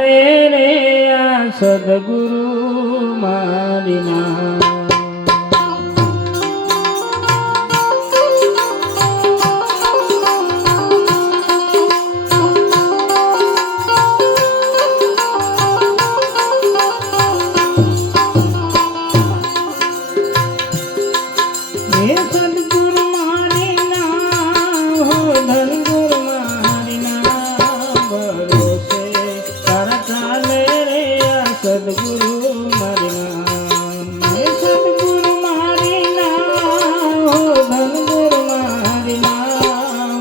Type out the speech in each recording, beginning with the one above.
રે આ સદગુરુ મારી ના સદગુરુ મારી સદગુરુ મારી ધનગુરુ મારી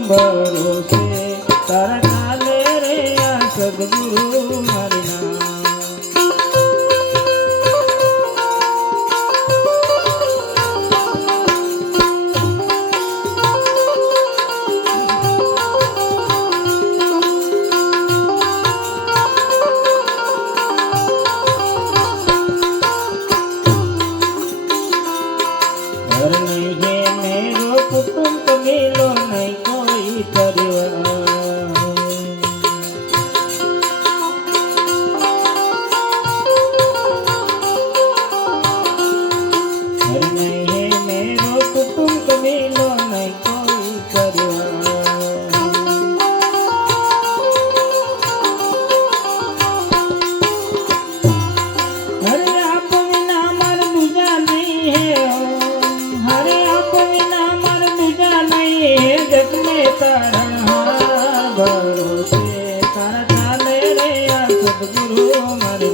ભરોસે તારા ચાલે રે આ સદગુરુ મારી घर नहीं है मेरो कुटुंब मिलो नहीं कोई परिवार घर नहीं है मेरो कुटुंब मिलो नहीं कोई परिवार भरोसे तारा चाले रे आ सदगुरु मारी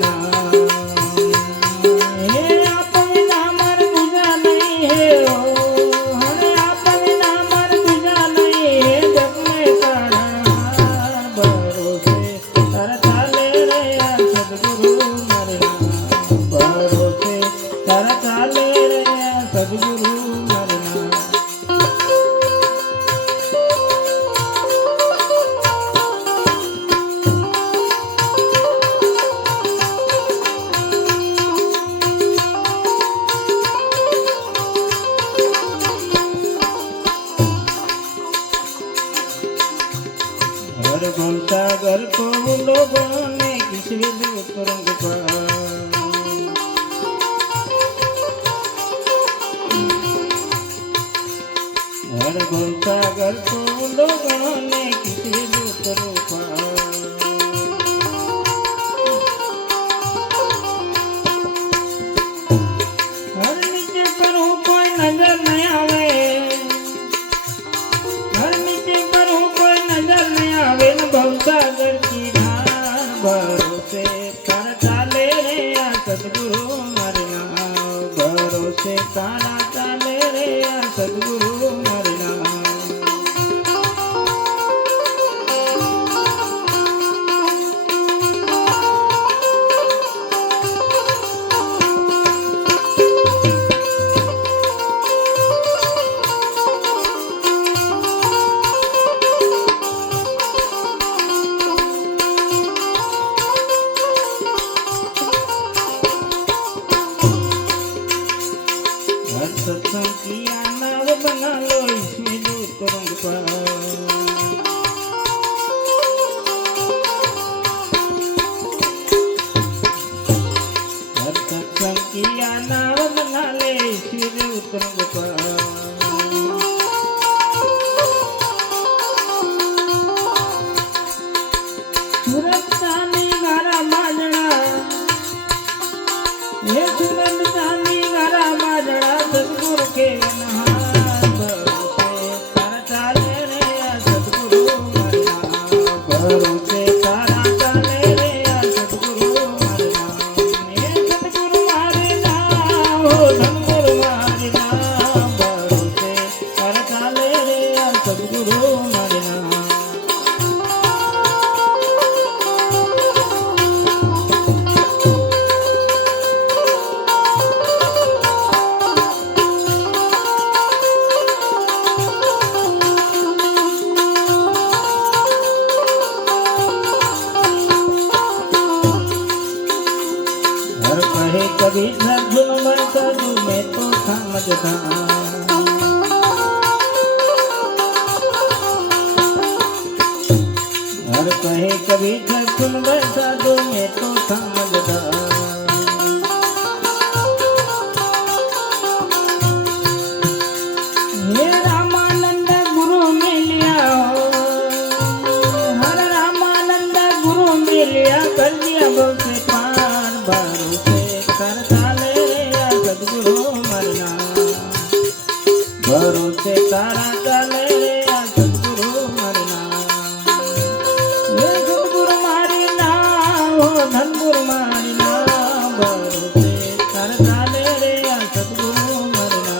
आप विना मर दूजा नहीं है हरे आप विना मर दूजा नहीं है जग में तारा भरोसे तारा चाले रे आ सदगुरु मारी भरोसे तारा चाले रे आ सदगुरु मारी घर घूमता घर को लोगों ने किसी भी तुरंग घर घूमता घर को लोगों ने किसी भी तुरंग घर नीचे करूँ कोई नजर नहीं आवे घर नीचे करूँ कोई नजर नहीं आवे न भवसागर की ढाल भरोसे तारा चाले रे आ सदगुरु मारी भरोसे तारा चाले रे आ सदगुरु मारी सत्संग किया नाव बना लो इसमें दूर करूंगा सत्संग किया नाव बना ले इसमें दूर करूंगा सूरत चांदी गारा माजड़ा ये सूरत चांदी गारा माजड़ा सदगुरु के नहार भरोसे तारा चाले रे आ सदगुरु मारी भरोसे तारा चाले रे आ सदगुरु मारी ये सदगुरु मारी हो धनगुरु मारी भरोसे तारा चाले रे आ सदगुरु मारी कहे कभी धुन बनता दू मैं तो था मजदार हर कहे कभी धुन बनता दू लिया कर दिया बहुते पार भरोसे कर चाले रे आ सदगुरु मरना भरोसे तारा चाले रे आ सदगुरु मरना हे सदगुरु मारी ना हो धनगुरु मारी ना भरोसे कर चाले रे आ सदगुरु मरना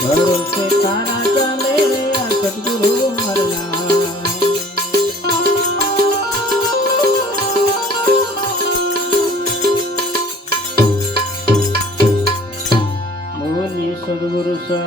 भरोसे तारा चाले रे आ सदगुरु मरना बोलिए सदगुरु सा